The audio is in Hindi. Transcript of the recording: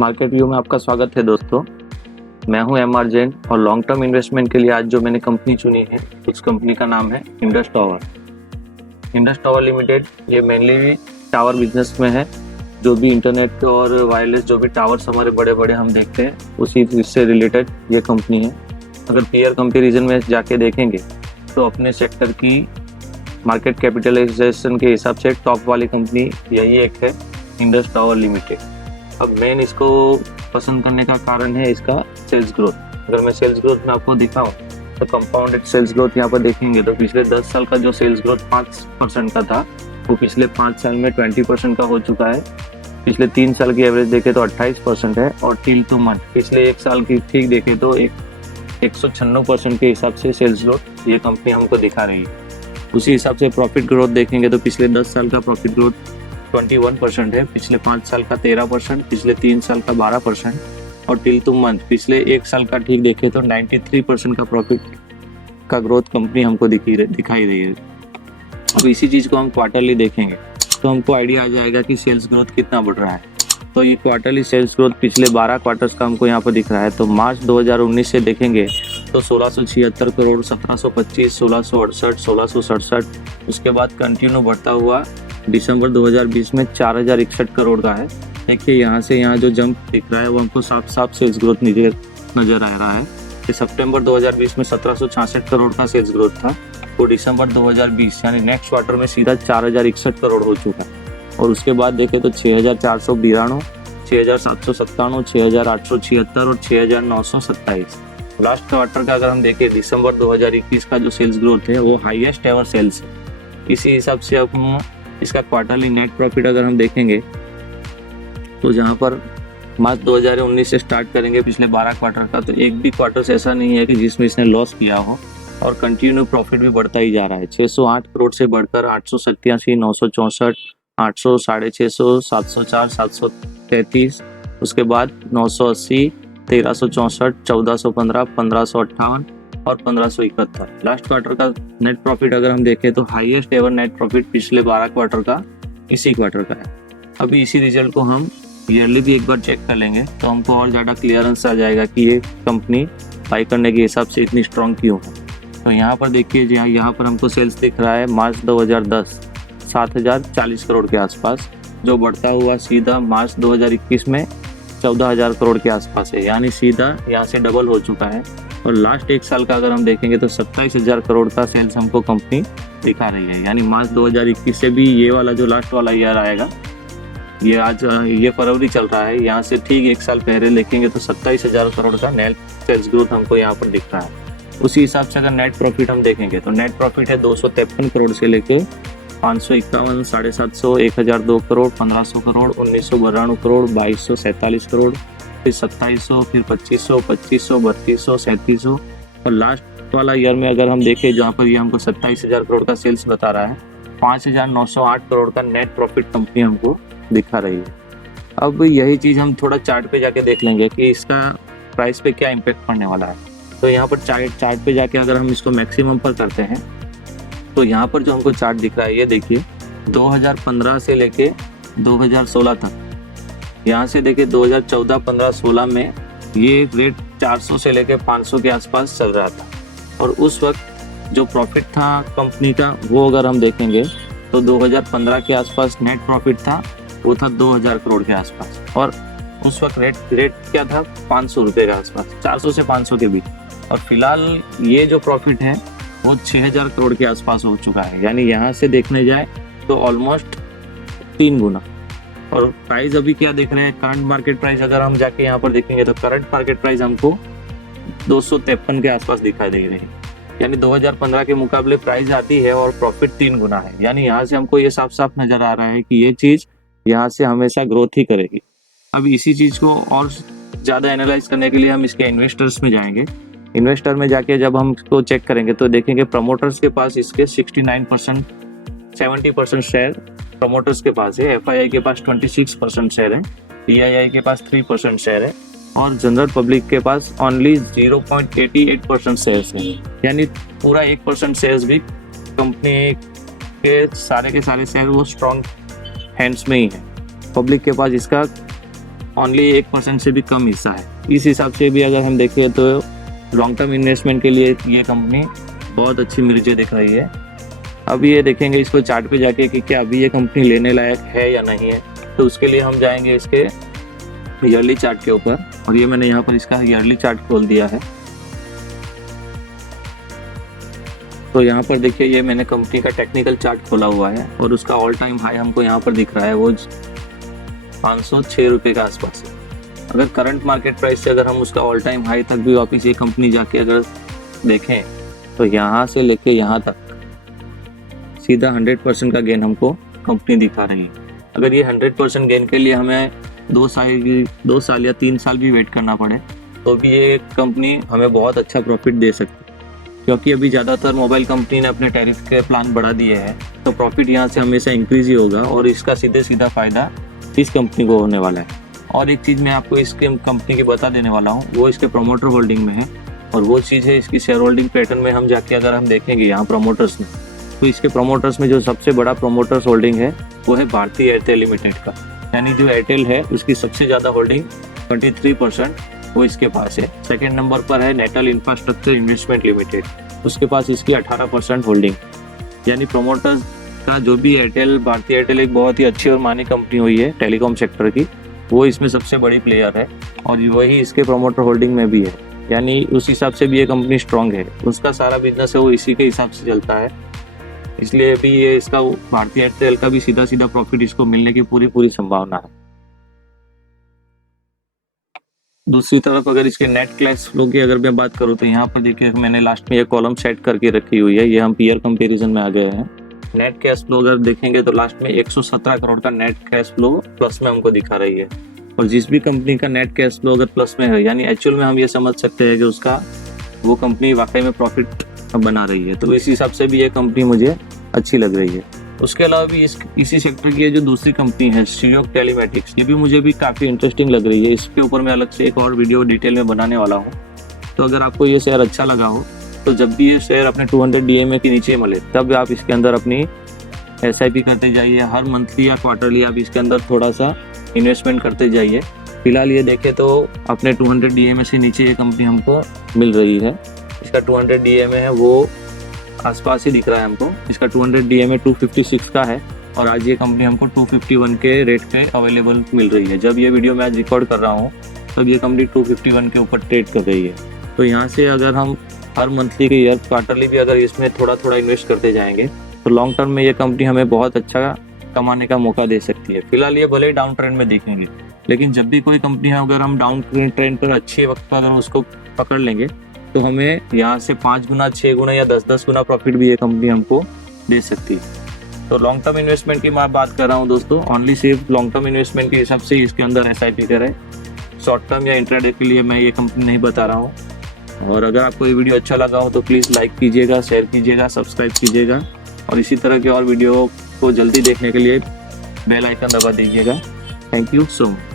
मार्केट व्यू में आपका स्वागत है दोस्तों। मैं हूं एम.आर. जैन और लॉन्ग टर्म इन्वेस्टमेंट के लिए आज जो मैंने कंपनी चुनी है उस कंपनी का नाम है Indus tower. Indus tower limited ये मेनली टावर बिजनेस में है। जो भी इंटरनेट और वायरलेस जो भी टावर्स हमारे बड़े बड़े हम देखते हैं उसी से रिलेटेड ये कंपनी है। अगर पीयर कंपेरिजन में जाके देखेंगे तो अपने सेक्टर की मार्केट कैपिटलाइजेशन के हिसाब से टॉप वाली कंपनी यही एक है, इंडस टावर लिमिटेड। अब मेन इसको पसंद करने का कारण है इसका सेल्स ग्रोथ। अगर मैं सेल्स ग्रोथ में आपको दिखाऊं तो कंपाउंडेड सेल्स ग्रोथ यहाँ पर देखेंगे तो पिछले 10 साल का जो सेल्स ग्रोथ 5% का था वो पिछले 5 साल में 20% का हो चुका है। पिछले 3 साल की एवरेज देखे तो 28% है और टिल टू मंथ पिछले 1 साल की ठीक देखे तो 196% के हिसाब से सेल्स ग्रोथ ये कंपनी हमको दिखा रही है। उसी हिसाब से प्रॉफिट ग्रोथ देखेंगे तो पिछले 10 साल का प्रॉफिट ग्रोथ 21% है, पिछले 5 साल का 13%, पिछले 3 साल का 12% और टिल टू मंथ पिछले 1 साल का ठीक देखे तो 93% का प्रॉफिट का ग्रोथ कंपनी हमको दिखाई रही है। अब इसी चीज़ को हम क्वार्टरली देखेंगे तो हमको आइडिया आ जाएगा कि सेल्स ग्रोथ कितना बढ़ रहा है। तो ये क्वार्टरली सेल्स ग्रोथ पिछले 12 क्वार्टर्स का हमको यहाँ पर दिख रहा है। तो मार्च 2019 से देखेंगे तो 1676 करोड़, 1725, 1668, 1667, उसके बाद कंटिन्यू बढ़ता हुआ दिसंबर 2020 में 4061 करोड़ का है। देखिए यहाँ से यहाँ जो जंप दिख रहा है वो हमको साफ साफ सेल्स ग्रोथ नजर आ रहा है कि सितंबर 2020 में 1766 करोड़ का सेल्स ग्रोथ था, तो दिसंबर 2020 यानी नेक्स्ट क्वार्टर में सीधा 4061 करोड़ हो चुका है। और उसके बाद देखें तो 6492, 6797, 6876 और 6927। लास्ट क्वार्टर का अगर हम देखें दिसंबर 2021 का जो सेल्स ग्रोथ है वो हाईएस्ट एवर सेल्स है। इसी हिसाब से अब हम इसका क्वार्टरली नेट प्रॉफिट अगर हम देखेंगे तो जहाँ पर मार्च 2019 से स्टार्ट करेंगे पिछले 12 क्वार्टर का, तो एक भी क्वार्टर ऐसा नहीं है कि जिसमें इसने लॉस किया हो और कंटिन्यू प्रॉफिट भी बढ़ता ही जा रहा है। 608 करोड़ से बढ़कर 887, 964, 800, 650, 704, 733, उसके बाद 980, 1364, 1415, 1558 और 1571। लास्ट क्वार्टर का नेट प्रॉफिट अगर हम देखें तो हाईएस्ट एवर नेट प्रॉफिट पिछले 12 क्वार्टर का इसी क्वार्टर का है। अभी इसी रिजल्ट को हम ईयरली भी एक बार चेक कर लेंगे तो हमको और ज़्यादा क्लियरेंस आ जाएगा कि ये कंपनी बाई करने के हिसाब से इतनी स्ट्रॉन्ग क्यों है। तो यहाँ पर देखिए यहाँ पर हमको सेल्स दिख रहा है मार्च 2010 7040 करोड़ के आसपास, जो बढ़ता हुआ सीधा मार्च 2021 में 14000 करोड़ के आसपास है, यानी सीधा यहाँ से डबल हो चुका है। और लास्ट 1 साल का अगर हम देखेंगे तो 27000 करोड़ का सेल्स हमको कंपनी दिखा रही है। यानी मार्च 2021 से भी ये वाला जो लास्ट वाला ईयर आएगा, ये फरवरी चल रहा है, यहाँ से ठीक 1 साल पहले देखेंगे तो 27000 करोड़ का नेट सेल्स ग्रोथ हमको यहाँ पर दिख रहा है। उसी हिसाब से अगर नेट प्रॉफिट हम देखेंगे तो नेट प्रॉफिट है 253 करोड़ से लेकर 551, 750, 1002 करोड़, 1500 करोड़, 1992 करोड़, 2247 करोड़, फिर 2700, फिर 2500, 2500, 3200, 3700 और लास्ट वाला ईयर में अगर हम देखें जहाँ पर ये हमको 27000 करोड़ का सेल्स बता रहा है, 5908 करोड़ का नेट प्रॉफिट कंपनी हमको दिखा रही है। अब यही चीज़ हम थोड़ा चार्ट पे जाके देख लेंगे कि इसका प्राइस पे क्या इम्पेक्ट पड़ने वाला है। तो यहाँ पर चार्ट पे जाके अगर हम इसको मैक्सिमम पर करते हैं तो यहाँ पर जो हमको चार्ट दिख रहा है ये देखिए 2015 से लेके 2016 तक, यहाँ से देखिए 2014, 15, 16 में ये रेट 400 से लेके 500 के आसपास चल रहा था। और उस वक्त जो प्रॉफिट था कंपनी का वो अगर हम देखेंगे तो 2015 के आसपास नेट प्रॉफिट था, वो था 2000 करोड़ के आसपास। और उस वक्त रेट क्या था 500 रुपये के आसपास, 400 से 500 के बीच। और फिलहाल ये जो प्रॉफिट है वो 6000 करोड़ के आसपास हो चुका है, यानी यहाँ से देखने जाए तो ऑलमोस्ट 3 गुना। और प्राइस अभी क्या देख रहे हैं, करंट मार्केट प्राइस अगर हम जाके यहाँ पर देखेंगे तो करंट मार्केट प्राइस हमको 253 के आसपास दिखाई दे रही है, यानी 2015 के मुकाबले प्राइस आती है और प्रॉफिट 3 गुना है। यानी यहाँ से हमको ये साफ साफ नजर आ रहा है कि ये चीज़ यहाँ से हमेशा ग्रोथ ही करेगी। अब इसी चीज़ को और ज़्यादा एनालाइज करने के लिए हम इसके इन्वेस्टर्स में जाएंगे। इन्वेस्टर में जाके जब हम इसको चेक करेंगे तो देखेंगे प्रमोटर्स के पास इसके 69%, 70% शेयर प्रमोटर्स के पास है, FII के पास 26% शेयर है, PII के पास 3% शेयर है और जनरल पब्लिक के पास ओनली 0.88% शेयर्स है। यानी पूरा 1% शेयर्स भी कंपनी के सारे शेयर वो स्ट्रॉन्ग हैंड्स में ही है। पब्लिक के पास इसका ओनली 1% से भी कम हिस्सा है। इस हिसाब से भी अगर हम देखें तो लॉन्ग टर्म इन्वेस्टमेंट के लिए ये कंपनी बहुत अच्छी मुझे दिख रही है। अब ये देखेंगे इसको चार्ट पे जाके कि क्या अभी ये कंपनी लेने लायक है या नहीं है। तो उसके लिए हम जाएंगे इसके ईयरली चार्ट के ऊपर, और ये मैंने यहाँ पर इसका ईयरली चार्ट खोल दिया है। तो यहाँ पर देखिए ये मैंने कंपनी का टेक्निकल चार्ट खोला हुआ है और उसका ऑल टाइम हाई हमको यहाँ पर दिख रहा है, वो 506 रुपये के आसपास है। अगर करंट मार्केट प्राइस से अगर हम उसका ऑल टाइम हाई तक भी वापस ये कंपनी जाके अगर देखें तो यहाँ से लेके यहाँ तक सीधा 100% का गेन हमको कंपनी दिखा रही है। अगर ये 100% गेन के लिए हमें 2 साल या 3 साल भी वेट करना पड़े तो भी ये कंपनी हमें बहुत अच्छा प्रॉफिट दे सकती है, क्योंकि अभी ज़्यादातर मोबाइल कंपनी ने अपने टैरिफ के प्लान बढ़ा दिए हैं, तो प्रॉफिट यहाँ से हमेशा इंक्रीज ही होगा और इसका सीधा फ़ायदा इस कंपनी को होने वाला है। और एक चीज़ मैं आपको इसके कंपनी की बता देने वाला हूँ, वो इसके प्रोमोटर होल्डिंग में है, और वो चीज़ है इसकी शेयर होल्डिंग पैटर्न में। हम जाके अगर हम देखेंगे यहाँ प्रोमोटर्स में, तो इसके प्रोमोटर्स में जो सबसे बड़ा प्रोमोटर्स होल्डिंग है वो है भारतीय एयरटेल लिमिटेड का, यानी जो एयरटेल है उसकी सबसे ज़्यादा होल्डिंग 23% वो इसके पास है। सेकेंड नंबर पर है नेटल इंफ्रास्ट्रक्चर इन्वेस्टमेंट लिमिटेड, उसके पास इसकी 18% होल्डिंग। यानी प्रोमोटर्स का जो भी एयरटेल, भारतीय एयरटेल एक बहुत ही अच्छी और मानी कंपनी हुई है टेलीकॉम सेक्टर की, वो इसमें सबसे बड़ी प्लेयर है और वही इसके प्रोमोटर होल्डिंग में भी है। यानी उस हिसाब से भी ये कंपनी स्ट्रांग है, उसका सारा बिजनेस है वो इसी के हिसाब से चलता है, इसलिए भी ये इसका भारतीय एयरटेल का भी सीधा प्रॉफिट इसको मिलने की पूरी संभावना है। दूसरी तरफ अगर इसके नेट कैश फ्लो की अगर मैं बात करूँ तो यहाँ पर देखिए मैंने लास्ट में ये कॉलम सेट करके रखी हुई है, ये हम पीयर कंपैरिजन में आ गए हैं। नेट कैश फ्लो अगर देखेंगे तो लास्ट में 117 करोड़ का नेट कैश फ्लो प्लस में हमको दिखा रही है, और जिस भी कंपनी का नेट कैश फ्लो अगर प्लस में है यानी एक्चुअल में हम ये समझ सकते हैं कि उसका वो कंपनी वाकई में प्रॉफिट बना रही है, तो इस हिसाब से भी ये कंपनी मुझे अच्छी लग रही है। उसके अलावा भी इसी सेक्टर की जो दूसरी कंपनी है शियोक टेलीमेटिक्स, ये भी मुझे भी काफ़ी इंटरेस्टिंग लग रही है। इसके ऊपर मैं अलग से एक और वीडियो डिटेल में बनाने वाला हूँ। तो अगर आपको ये शेयर अच्छा लगा हो तो जब भी ये शेयर अपने 200 DMA के नीचे मिले तब आप इसके अंदर अपनी SIP करते जाइए, हर मंथली या क्वार्टरली आप इसके अंदर थोड़ा सा इन्वेस्टमेंट करते जाइए। फिलहाल ये देखें तो अपने 200 DMA से नीचे ये कंपनी हमको मिल रही है, इसका 200 DMA है वो आसपास ही दिख रहा है हमको। इसका 200 DMA 256 का है और आज ये कंपनी हमको 251 के रेट पे अवेलेबल मिल रही है। जब ये वीडियो मैं आज रिकॉर्ड कर रहा हूँ तब ये कंपनी 251 के ऊपर ट्रेड कर रही है। तो यहाँ से अगर हम हर मंथली के ईयर क्वार्टरली भी अगर इसमें थोड़ा इन्वेस्ट करते जाएंगे तो लॉन्ग टर्म में ये कंपनी हमें बहुत अच्छा कमाने का मौका दे सकती है। फिलहाल ये भले ही डाउन ट्रेंड में देखेंगे, लेकिन जब भी कोई कंपनी है अगर हम डाउन ट्रेंड पर अच्छे वक्त पर अगर उसको पकड़ लेंगे तो हमें यहाँ से 5 गुना 6 गुना या 10 गुना प्रॉफिट भी ये कंपनी हमको दे सकती है। तो लॉन्ग टर्म इन्वेस्टमेंट की मैं बात कर रहा हूँ दोस्तों, ओनली सिर्फ लॉन्ग टर्म इन्वेस्टमेंट के हिसाब से इसके अंदर SIP करें। शॉर्ट टर्म या इंट्राडे के लिए मैं ये कंपनी नहीं बता रहा हूँ। और अगर आपको ये वीडियो अच्छा लगा हो तो प्लीज़ लाइक कीजिएगा, शेयर कीजिएगा, सब्सक्राइब कीजिएगा, और इसी तरह के और वीडियो को जल्दी देखने के लिए बेल आइकन दबा दीजिएगा। Thank you so much.